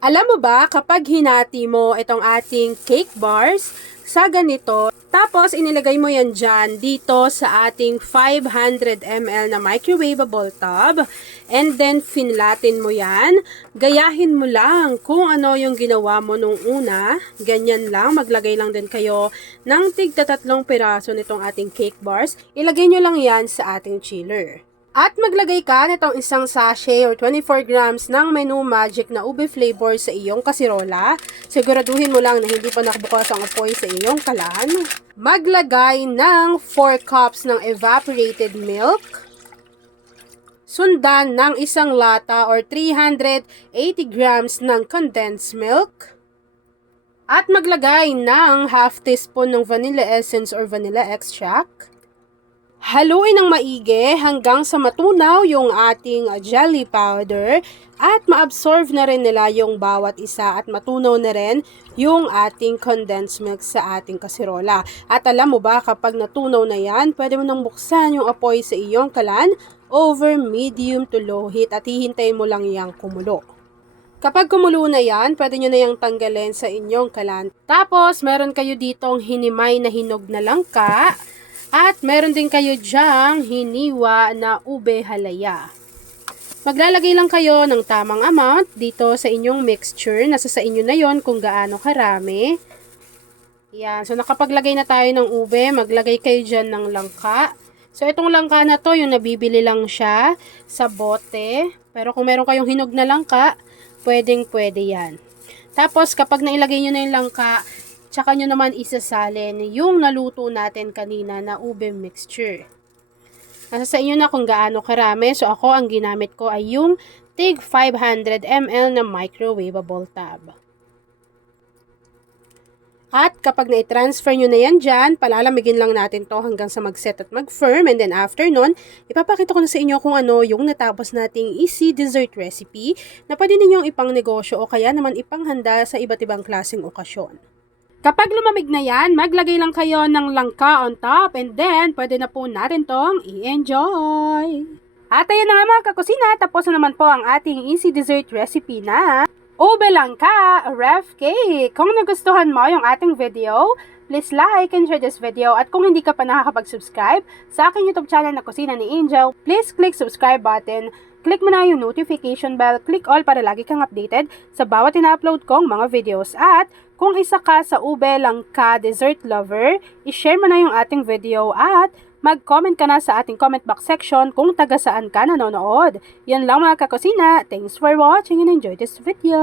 Alam mo ba, kapag hinati mo itong ating cake bars sa ganito, tapos inilagay mo yan dyan dito sa ating 500 ml na microwavable tub, and then finlatin mo yan, gayahin mo lang kung ano yung ginawa mo nung una, ganyan lang, maglagay lang din kayo ng tigta 3 piraso nitong ating cake bars, ilagay nyo lang yan sa ating chiller. At maglagay ka nitong isang sachet or 24 grams ng Menu Magic na ube flavor sa iyong kasirola. Siguraduhin mo lang na hindi pa nakabukas ang apoy sa iyong kalan. Maglagay ng 4 cups ng evaporated milk. Sundan ng isang lata or 380 grams ng condensed milk. At maglagay ng half teaspoon ng vanilla essence or vanilla extract. Haluin ng maigi hanggang sa matunaw yung ating jelly powder at maabsorb na rin nila yung bawat isa at matunaw na rin yung ating condensed milk sa ating kasirola. At alam mo ba, kapag natunaw na yan, pwede mo nang buksan yung apoy sa iyong kalan over medium to low heat at hihintayin mo lang yang kumulo. Kapag kumulo na yan, pwede nyo na yung tanggalin sa inyong kalan. Tapos, meron kayo ditong hinimay na hinog na langka. At meron din kayo dyang hiniwa na ube halaya. Maglalagay lang kayo ng tamang amount dito sa inyong mixture. Nasa sa inyo na yon kung gaano karami. Yan. So nakapaglagay na tayo ng ube, maglagay kayo dyan ng langka. So itong langka na to, yung nabibili lang siya sa bote. Pero kung meron kayong hinog na langka, pwedeng pwede yan. Tapos kapag nailagay nyo na yung langka, tsaka nyo naman isasalin yung naluto natin kanina na ube mixture. Nasa sa inyo na kung gaano karami. So ako, ang ginamit ko ay yung tig 500 ml na microwavable tub. At kapag na-transfer nyo na yan dyan, palalamigin lang natin to hanggang sa mag-set at mag-firm. And then after nun, ipapakita ko na sa inyo kung ano yung natapos nating easy dessert recipe na pwede ninyong ipang negosyo o kaya naman ipanghanda sa iba't ibang klaseng okasyon. Kapag lumamig na yan, maglagay lang kayo ng langka on top and then pwede na po natin tong i-enjoy. At ayan na nga mga kakusina, tapos na naman po ang ating easy dessert recipe na ube langka ref cake. Kung nagustuhan mo yung ating video, please like and share this video. At kung hindi ka pa nakakapag-subscribe sa aking YouTube channel na Kusina ni Angel, please click subscribe button. Click mo na yung notification bell, click all para lagi kang updated sa bawat ina-upload kong mga videos. At kung isa ka sa ube langka dessert lover, i-share mo na yung ating video at mag-comment ka na sa ating comment box section kung taga saan ka nanonood. Yan lang mga kakusina. Thanks for watching and enjoy this video.